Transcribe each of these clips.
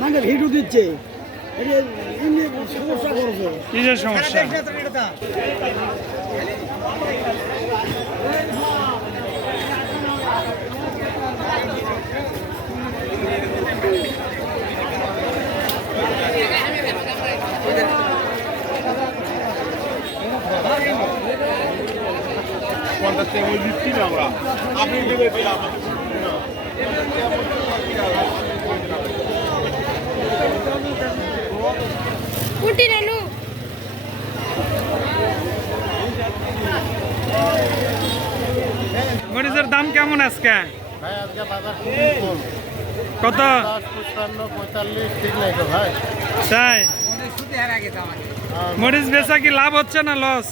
মানে ভিডিও দিচ্ছে সমস্যা করছে কিসের সমস্যা? মরিচের দাম কেমন আজকে? কত? 45 ঠিক নাই তো ভাই। তাই মরিচ বেচা কি লাভ হচ্ছে না লস?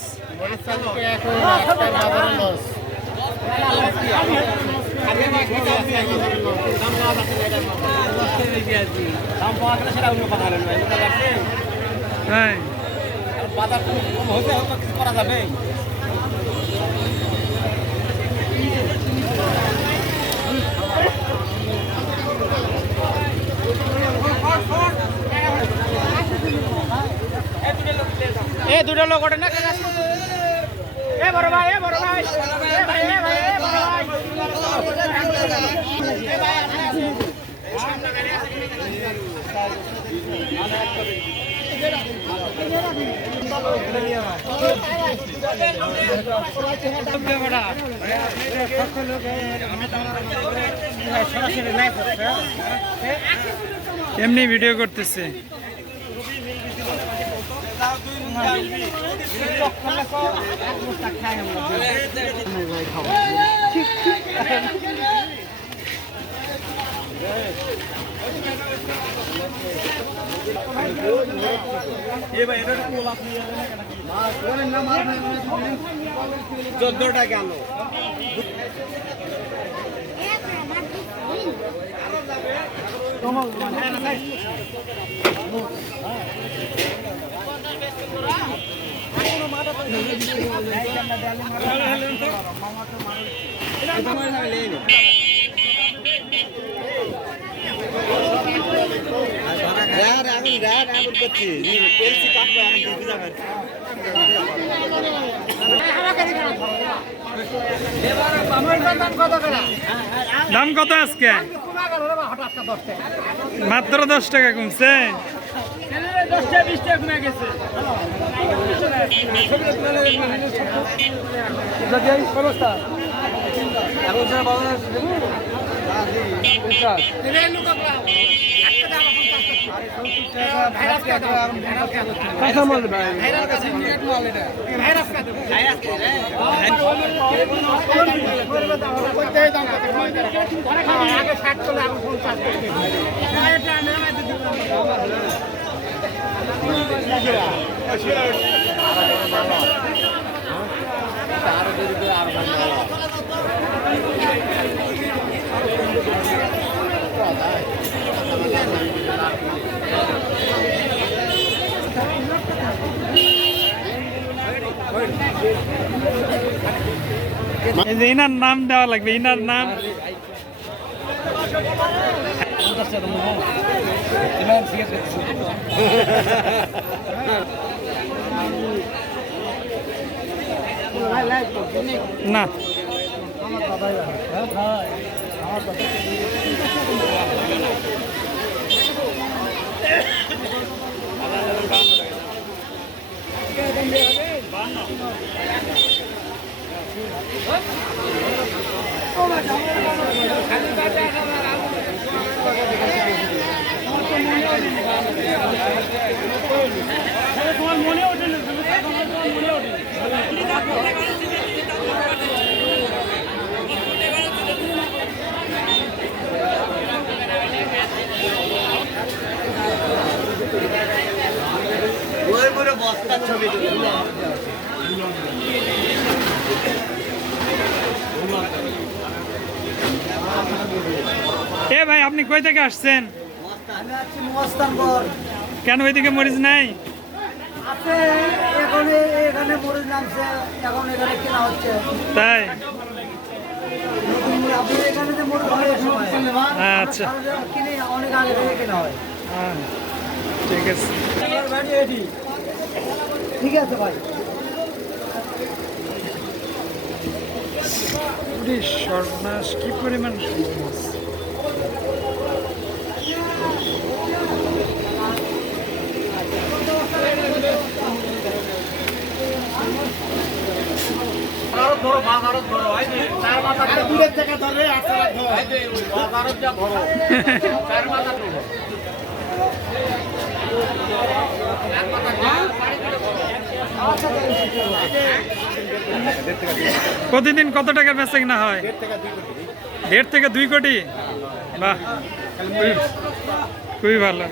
হ্যাঁ এ দুটো লোক ওঠে না এ বড় ভাই এ বড় ভাই এ ভাই এ ভাই এ বড় ভাই এমনি ভিডিও করতেছে। চোদ্দটা গেল দাম কত আজকে? মাত্র 10 টাকা কমছে। ইনার নাম দেওয়া লাগবে, ইনার নাম। না তোমার মনে ওঠে না, মনে ওঠে। বস্তার ছবি এ ভাই, আপনি কই থেকে আসছেন? কেন ওইদিকে মরিচ নাই? এখানে মরিচ নামছে, এখন এখানে কেনা হচ্ছে। তাই নতুন আচ্ছা হ্যাঁ ঠিক আছে ঠিক আছে ভাই সর্বনাশ কি পরিমাণ সর্বনাশ দূরের জায়গা ধরে আসা ভারত যা ধরো চার মাথা প্রতিদিন কত টাকার বেচা কিনা হয় 1.5 থেকে 2 কোটি বাহ খুবই ভালো